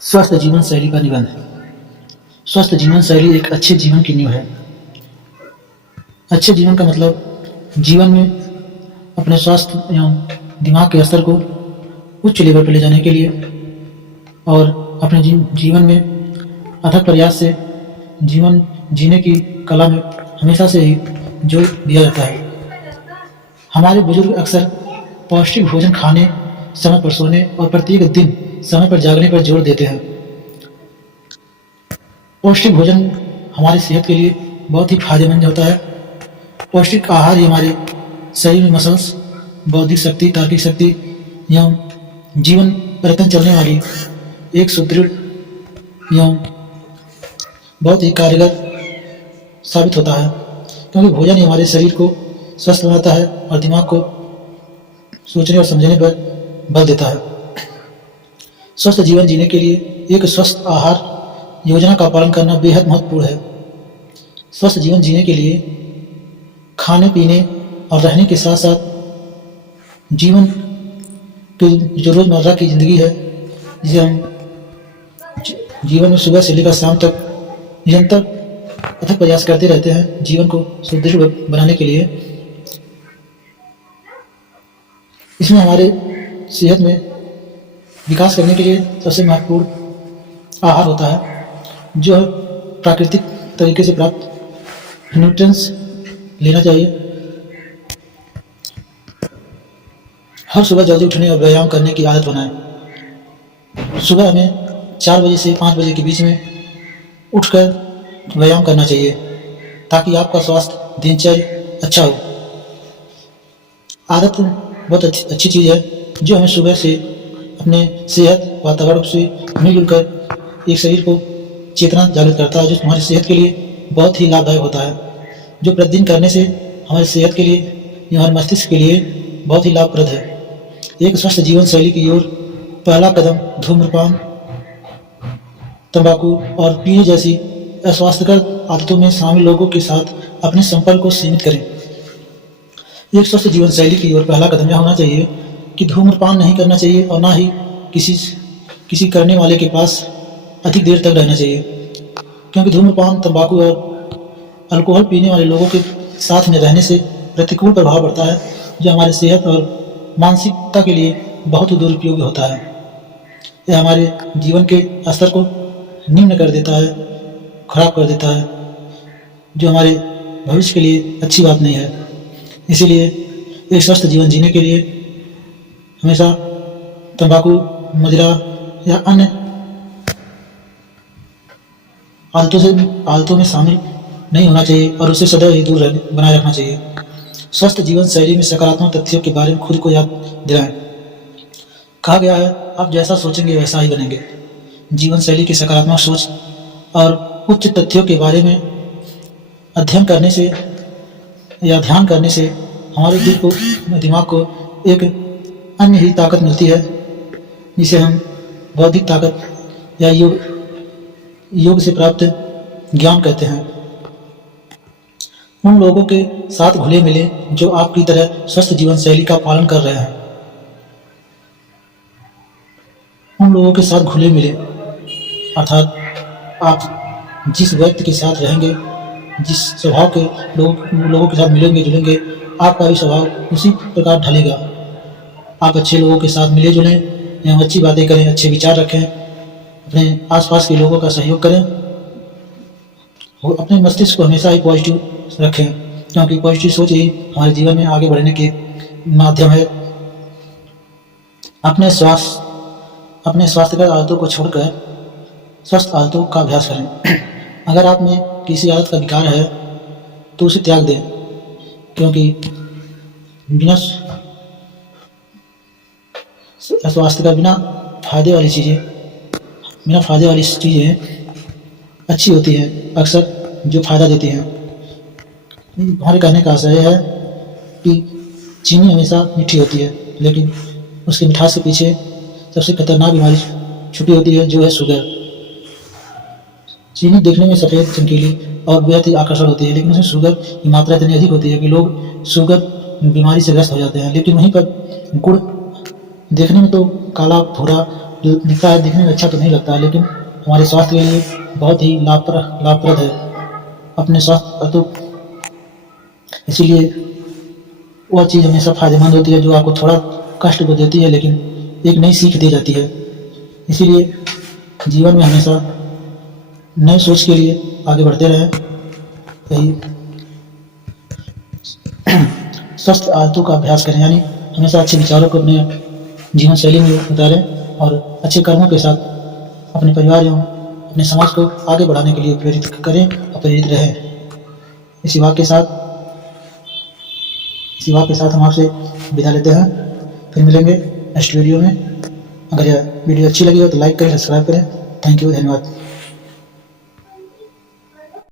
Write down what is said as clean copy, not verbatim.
स्वस्थ जीवन शैली का निबंध। स्वस्थ जीवन शैली एक अच्छे जीवन की नींव है। अच्छे जीवन का मतलब जीवन में अपने स्वास्थ्य एवं दिमाग के स्तर को उच्च लेवल पर ले जाने के लिए और अपने जीवन में अथक प्रयास से जीवन जीने की कला में हमेशा से ही जोर दिया जाता है। हमारे बुजुर्ग अक्सर पौष्टिक भोजन खाने, समय पर सोने और प्रत्येक दिन समय पर जागने पर जोर देते हैं। पौष्टिक भोजन हमारी सेहत के लिए बहुत ही फायदेमंद होता है। पौष्टिक आहार ही हमारे शरीर में मसल्स, बौद्धिक शक्ति, तार्किक शक्ति एवं जीवन पर्यटन चलने वाली एक सुदृढ़ एवं बहुत ही कारगर साबित होता है, क्योंकि भोजन ही हमारे शरीर को स्वस्थ बनाता है और दिमाग को सोचने और समझने पर बल देता है। स्वस्थ जीवन जीने के लिए एक स्वस्थ आहार योजना का पालन करना बेहद महत्वपूर्ण है। स्वस्थ जीवन जीने के लिए खाने पीने और रहने के साथ साथ जीवन की जो रोज़मर्रा की ज़िंदगी है, जिसे हम जीवन में सुबह से लेकर शाम तक निरंतर अथक प्रयास करते रहते हैं जीवन को सुदृढ़ बनाने के लिए। इसमें हमारे सेहत में विकास करने के लिए सबसे महत्वपूर्ण आहार होता है, जो है प्राकृतिक तरीके से प्राप्त न्यूट्रिएंट्स लेना चाहिए। हर सुबह जल्दी उठने और व्यायाम करने की आदत बनाएं। सुबह हमें 4 बजे से 5 बजे के बीच में उठकर व्यायाम करना चाहिए, ताकि आपका स्वास्थ्य दिनचर्या अच्छा हो। आदत बहुत अच्छी चीज़ है, जो हमें सुबह से अपने सेहत वातावरण से मिलजुल कर एक शरीर को चेतना जागृत करता है, जो हमारी सेहत के लिए बहुत ही लाभदायक होता है, जो प्रतिदिन करने से हमारी सेहत के लिए या हमारे मस्तिष्क के लिए बहुत ही लाभप्रद है। एक स्वस्थ जीवन शैली की ओर पहला कदम धूम्रपान, तंबाकू और पीने जैसी अस्वास्थ्यकर आदतों में शामिल लोगों के साथ अपने संपर्क को सीमित करें। एक स्वस्थ जीवन शैली की ओर पहला कदम यह होना चाहिए कि धूम्रपान नहीं करना चाहिए और ना ही किसी करने वाले के पास अधिक देर तक रहना चाहिए, क्योंकि धूम्रपान, तंबाकू और अल्कोहल पीने वाले लोगों के साथ में रहने से प्रतिकूल प्रभाव पड़ता है, जो हमारे सेहत और मानसिकता के लिए बहुत ही दुरुपयोगी होता है। यह हमारे जीवन के स्तर को निम्न कर देता है, खराब कर देता है, जो हमारे भविष्य के लिए अच्छी बात नहीं है। इसीलिए एक स्वस्थ जीवन जीने के लिए हमेशा तंबाकू, मदिरा या अन्य आदतों में शामिल नहीं होना चाहिए और उससे सदैव ही दूर बनाए रखना चाहिए। स्वस्थ जीवन शैली में सकारात्मक तथ्यों के बारे में खुद को याद दिलाएं। कहा गया है, आप जैसा सोचेंगे वैसा ही बनेंगे। जीवन शैली की सकारात्मक सोच और उच्च तथ्यों के बारे में अध्ययन करने से या ध्यान करने से हमारे दिमाग को एक अन्य ही ताकत मिलती है, जिसे हम बौद्धिक ताकत या योग से प्राप्त ज्ञान कहते हैं। उन लोगों के साथ घुले मिले जो आपकी तरह स्वस्थ जीवन शैली का पालन कर रहे हैं। उन लोगों के साथ घुले मिले अर्थात आप जिस व्यक्ति के साथ रहेंगे, जिस स्वभाव के लोगों के साथ मिलेंगे जुलेंगे, आपका भी स्वभाव उसी प्रकार ढलेगा। आप अच्छे लोगों के साथ मिले जुलें एवं अच्छी बातें करें, अच्छे विचार रखें, अपने आसपास के लोगों का सहयोग करें, अपने मस्तिष्क को हमेशा ही पॉजिटिव रखें, क्योंकि पॉजिटिव सोच ही हमारे जीवन में आगे बढ़ने के माध्यम है। अपने स्वास्थ्यकर आदतों को छोड़कर स्वस्थ आदतों का अभ्यास करें। अगर आप में किसी आदत का विकार है तो उसे त्याग दें, क्योंकि बिना स्वास्थ्य का बिना फायदे वाली चीज़ें अच्छी होती हैं, अक्सर जो फायदा देती हैं। हमारे कहने का आशय है कि चीनी हमेशा मीठी होती है, लेकिन उसके मिठास के पीछे सबसे खतरनाक बीमारी छुपी होती है, जो है शुगर। चीनी देखने में सफ़ेद, चमकीली और बेहद ही आकर्षक होती है, लेकिन उसमें शुगर की मात्रा इतनी अधिक होती है कि लोग शुगर बीमारी से ग्रस्त हो जाते हैं। लेकिन वहीं पर गुड़ देखने में तो काला, भूरा दिखता है, दिखने में अच्छा तो नहीं लगता है, लेकिन हमारे स्वास्थ्य के लिए बहुत ही लाभप्रद है। अपने स्वास्थ्य तो इसीलिए वह चीज़ हमेशा फायदेमंद होती है जो आपको थोड़ा कष्ट को देती है, लेकिन एक नई सीख दे जाती है। इसीलिए जीवन में हमेशा नए सोच के लिए आगे बढ़ते रहें। यही स्वस्थ आदतों का अभ्यास करें, यानी हमेशा अच्छे विचारों को अपने जीवन शैली में उतारें और अच्छे कर्मों के साथ अपने परिवार एवं अपने समाज को आगे बढ़ाने के लिए प्रेरित करें और प्रेरित रहें। इसी वाक्य के साथ हम आपसे विदा लेते हैं। फिर मिलेंगे नेक्स्ट वीडियो में। अगर यह वीडियो अच्छी लगी हो तो लाइक करें, सब्सक्राइब करें। थैंक यू, धन्यवाद।